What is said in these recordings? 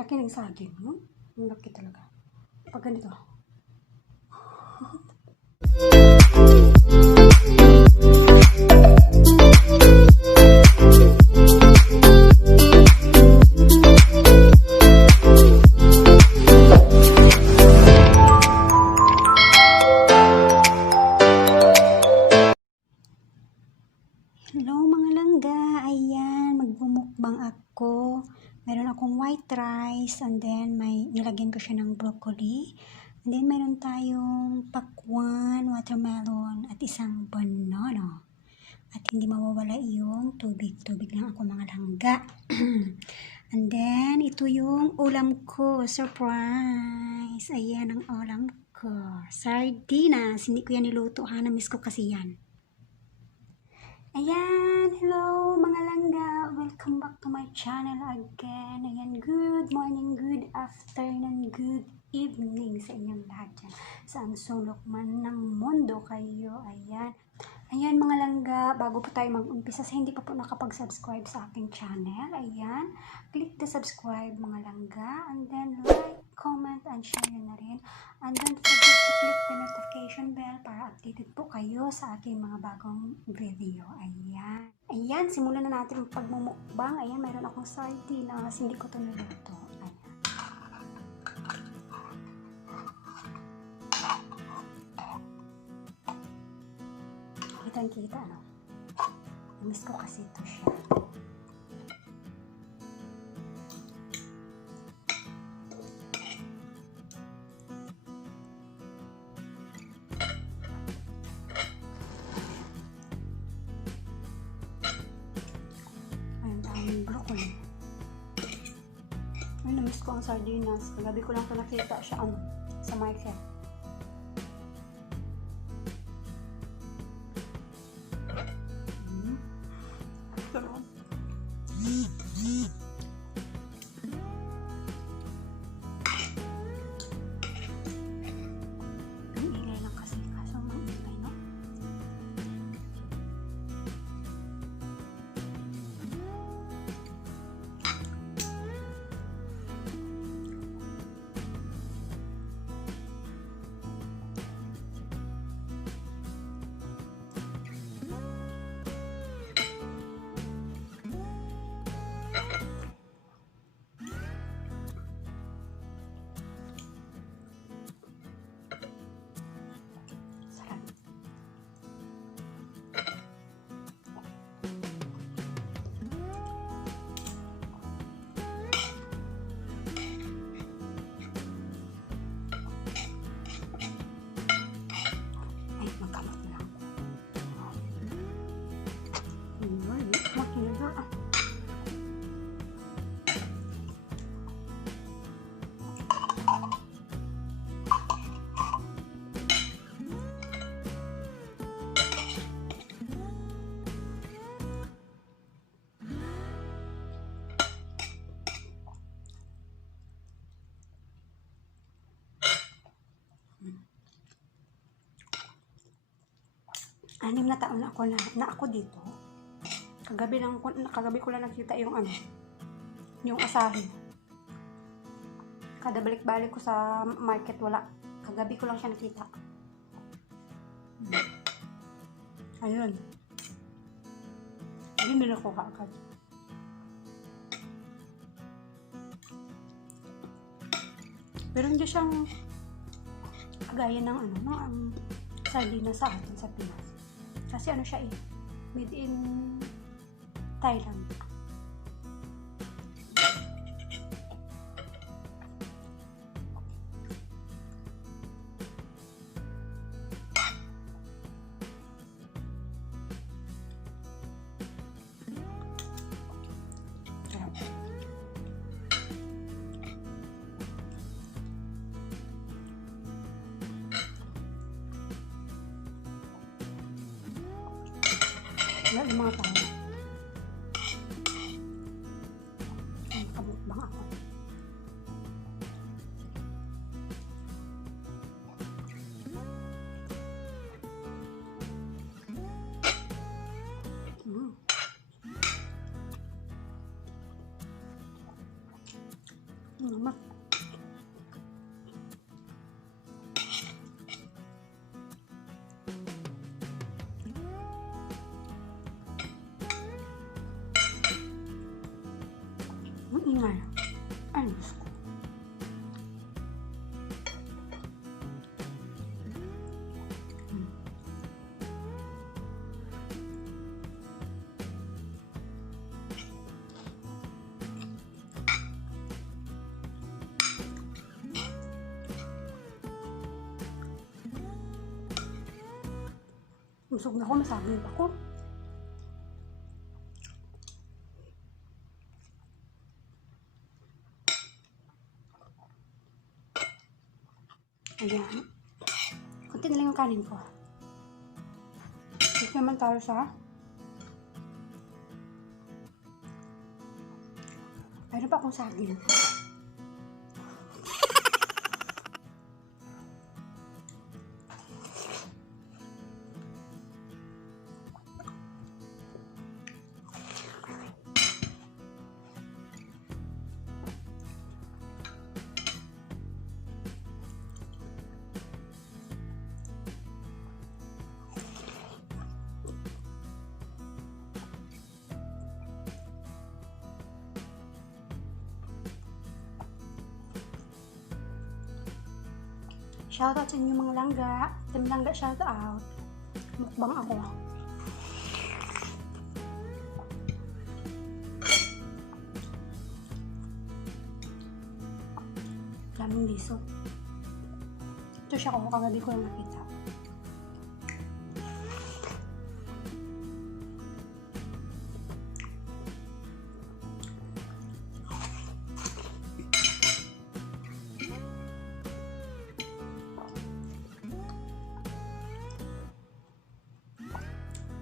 laki ng saging, no? Ang laki talaga. Pag ganito. Hello mga langga, ayan, magbumukbang ako. Meron akong white rice, and then nilagyan ko siya ng broccoli. And then meron tayong pakwan, watermelon, at isang banana. At hindi mawawala yung tubig lang ako mga langga. And then, ito yung ulam ko, surprise! Ayan ang ulam ko, sardinas. Hindi ko yan niluto ha, na-miss ko kasi yan. Ayan, hello mga langga, welcome back to my channel again. Ayan, good morning, good afternoon, good evening sa inyong lahat dyan. Saan sulok man ng mundo kayo, ayan. Ayan mga langga, bago po tayo mag-umpisa, sa hindi pa po nakapag-subscribe sa aking channel, ayan, click the subscribe mga langga, and then like, comment, and share na rin. And don't forget to click the notification bell para updated po kayo sa aking mga bagong video. Ayan. Ayan, simulan na natin ang pagmumukbang. Ayan, mayroon akong sardinas. Hindi ko ito niluto. Ayan. Kitang-kita, no? Miss ko kasi ito siya. Broccoli. Ay, na-miss ko ang sardinas. Kagabi ko lang ito nakita siya sa market. Sarap. Ang ingay lang kasi. Kaso ang ingay, no? Anim na taon ako na ako dito. Kagabi ko lang nakita yung yung asahi. Kada balik-balik ko sa market, wala. Kagabi ko lang siya nakita. Ayun. Binili ko kaagad. Pero hindi siyang kagaya ng sardinas sa atin sa Pinas. Kasi siya made in Thailand. Wala yung mga tao. Nakabukbang ako. Mama. Ang ingay. Ay, Diyos ko. Busog na ako, masaging pa ako. Ayan. Kunti na lang yung kanin ko. Ito naman tayo sa mayroon pa akong saging. Shoutout sa inyo mga langga. Team langga, shoutout. Mukbang ako. Daming liso. Ito siya kung kagabi ko lang nakita.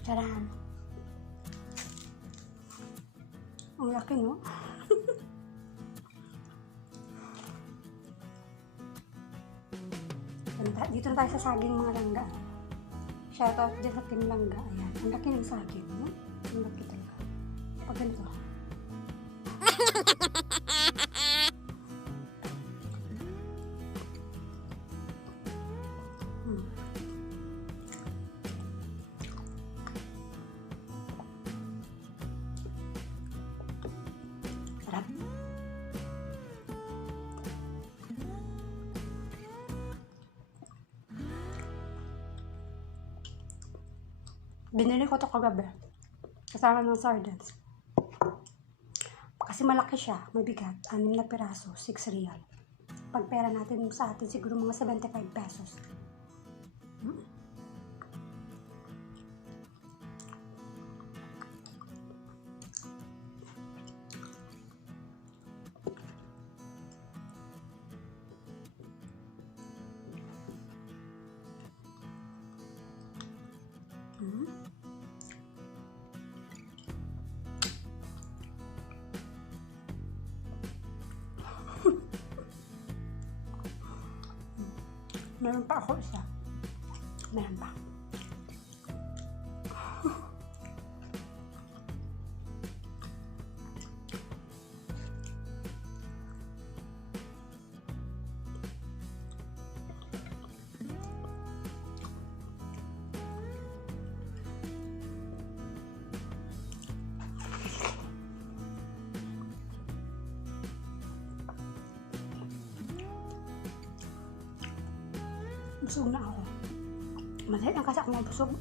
Charan. Ang laki, no? Dito na tayo sa saging mga langga. Shoutout dyan sa team langga. Ayan. Ang laki ng saging, no? Ang laki talaga. Pag ganito. Sarap. Binili ko ito kagabi. Kasama ng sardines. Kasi malaki siya, mabigat. 6 na piraso, 6 real. Pag pera natin sa atin, siguro mga 75 pesos. Meron pa ako isa. Meron pa. Busog na ako. Madali lang kasi ako mabusog.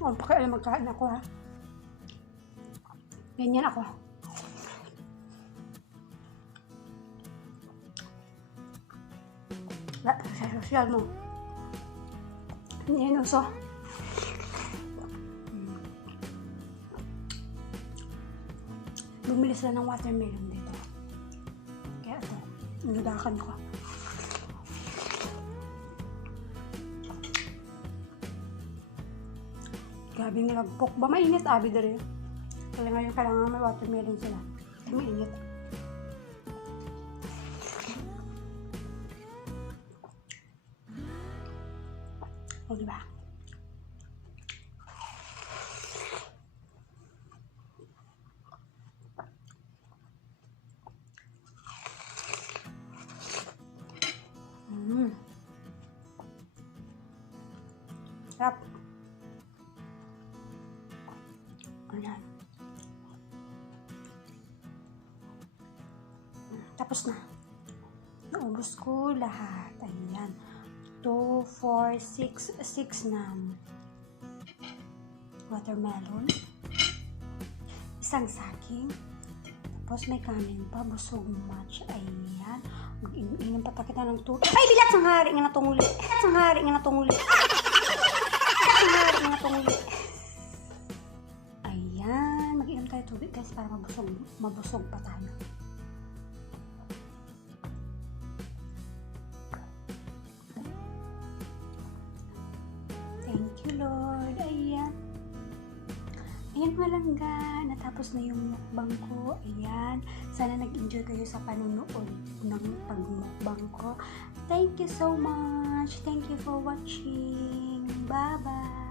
Oh, pakialam magkain ako, ha. Ganyan ako. Sa social mo. Hindi uso. Bumili sila ng watermelon dito. Kaya ito, inudakan ko. Grabe nilagpok. Ba mainit abi dere? Kaya ngayon kailangan may watermelon sila. Mainit. O, diba? Sarap. Ayan. Tapos na. Naubos ko lahat. Ayan. 2, 4, 6 na watermelon. Isang saging. Tapos may kanin pa. Busog much. Ayan. Mag-inom pa kita ng tubig. Ay, bilat sang hari nga natunguli. Sang hari nga natunguli. Sang hari nga natunguli. Ayan. Mag-inom tayo tubig guys para mabusog pa tayo. Thank you, Lord. Ayan. Ayan mga langga. Natapos na yung mukbang ko. Ayan. Sana nag-enjoy kayo sa panunood ng pagmukbang ko. Thank you so much. Thank you for watching. Bye-bye.